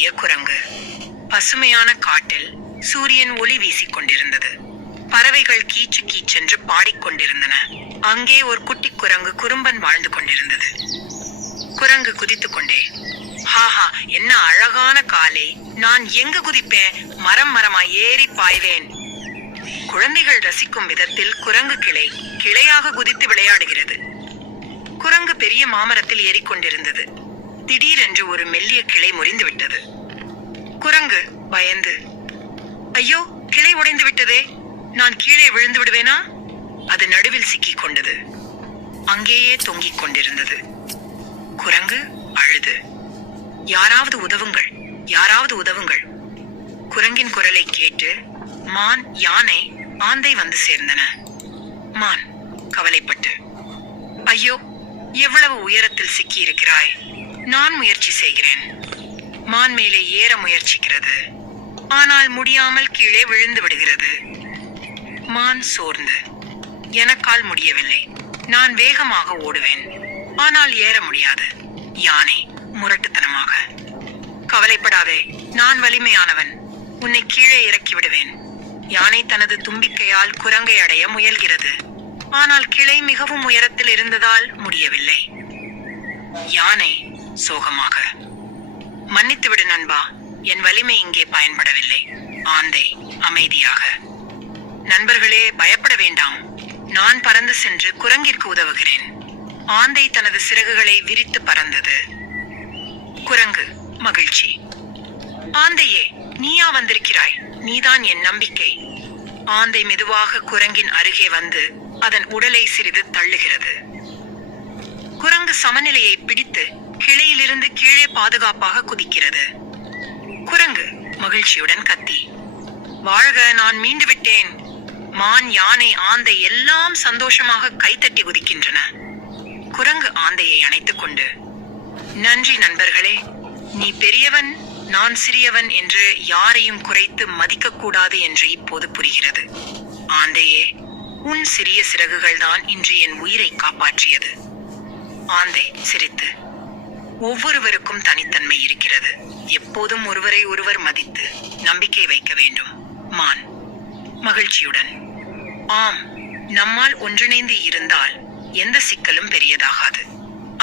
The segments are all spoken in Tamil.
சிக்கிய குரங்கு. பசுமையான காட்டில் சூரியன் ஒளி வீசிக் கொண்டிருந்தது. பறவைகள் கீச்சு கீச்சென்று பாடிக்கொண்டிருந்தன. அங்கே ஒரு குட்டி குரங்கு குறும்பன் வாழ்ந்து கொண்டிருந்தது. குரங்கு குதித்துக் கொண்டே, ஹாஹா, என்ன அழகான காலை! நான் எங்கு குதிப்பேன்? மரம் மரமாய் ஏறி பாய்வேன். குழந்தைகள் ரசிக்கும் விதத்தில் குரங்கு கிளையாக குதித்து விளையாடுகிறது. குரங்கு பெரிய மாமரத்தில் ஏறிக்கொண்டிருந்தது. திடீரென்று ஒரு மெல்லிய கிளை முறிந்து விட்டது. குரங்கு பயந்து, ஐயோ, கிளை உடைந்து விட்டதே, நான் கீழே விழுந்து விடுவேனா? அது நடுவில் சிக்கிக் கொண்டது. அங்கேயே தொங்கிக் கொண்டிருந்தது. குரங்கு அழுது, யாராவது உதவுங்கள், யாராவது உதவுங்கள். குரங்கின் குரலை கேட்டு மான், யானை, ஆந்தை வந்து சேர்ந்தன. மான் கவலைப்பட்டு, ஐயோ, எவ்வளவு உயரத்தில் சிக்கியிருக்கிறாய், நான் முயற்சி செய்கிறேன். மான் மேலே ஏற முயற்சிக்கிறது. ஆனால் முடியாமல் கீழே விழுந்து விடுகிறது. மான் சோர்ந்து, எனக்கால் முடியவில்லை, நான் வேகமாக ஓடுவேன், ஆனால் ஏற முடியாது. யானை முரட்டுத்தனமாக, கவலைப்படாதே, நான் வலிமையானவன், உன்னை கீழே இறக்கி விடுவேன். யானை தனது தும்பிக்கையால் குரங்கை அடைய முயல்கிறது. ஆனால் கிளை மிகவும் உயரத்தில் இருந்ததால் முடியவில்லை. யானை சோகமாக, மன்னித்துவிடு நண்பா, என் வலிமை இங்கே பயன்படவில்லை. ஆந்தை அமைதியாக, நண்பர்களே, பயப்பட வேண்டாம், நான் பறந்து சென்று குரங்கிற்கு உதவுகிறேன். ஆந்தை தனது சிறகுகளை விரித்து பறந்தது. குரங்கு மகிழ்ச்சி, ஆந்தையே, நீயா வந்திருக்கிறாய், நீதான் என் நம்பிக்கை. ஆந்தை மெதுவாக குரங்கின் அருகே வந்து அதன் உடலை சிறிது தள்ளுகிறது. குரங்கு சமநிலையை பிடித்து கிளையிலிருந்து கீழே பாதுகாப்பாக குதிக்கிறது. குரங்கு மகிழ்ச்சியுடன் கத்தி, வாழ்க, நான் மீண்டு விட்டேன். மான், யானை, ஆந்தை எல்லாம் சந்தோஷமாக கைத்தட்டி குதிக்கின்றன. குரங்கு ஆந்தையை அணைத்துக் கொண்டு, நன்றி நண்பர்களே, நீ பெரியவன், நான் சிறியவன் என்று யாரையும் குறைத்து மதிக்கக்கூடாது என்று இப்போது புரிகிறது. ஆந்தையே, உன் சிறிய சிறகுகள் தான் இன்று என் உயிரை காப்பாற்றியது. ஆந்தை சிரித்து, ஒவ்வொருவருக்கும் தனித்தன்மை இருக்கிறது, எப்போதும் ஒருவரை ஒருவர் மதித்து நம்பிக்கை வைக்க வேண்டும். மான் மகிழ்ச்சியுடன், ஆம், நம்மால் ஒன்றிணைந்து இருந்தால் எந்த சிக்கலும் பெரியதாகாது.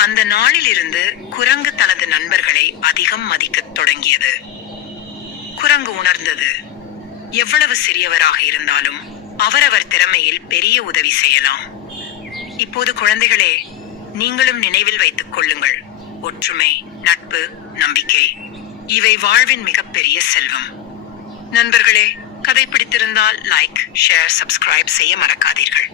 அந்த நாளில் இருந்து குரங்கு தனது நண்பர்களை அதிகம் மதிக்கத் தொடங்கியது. குரங்கு உணர்ந்தது, எவ்வளவு சிறியவராக இருந்தாலும் அவரவர் திறமையில் பெரிய உதவி செய்யலாம். இப்போது குழந்தைகளே, நீங்களும் நினைவில் வைத்துக் கொள்ளுங்கள், ஒற்றுமை, நட்பு, நம்பிக்கை, இவை வாழ்வின் மிகப்பெரிய செல்வம். நண்பர்களே, கதை பிடித்திருந்தால் லைக், ஷேர், சப்ஸ்கிரைப் செய்ய மறக்காதீர்கள்.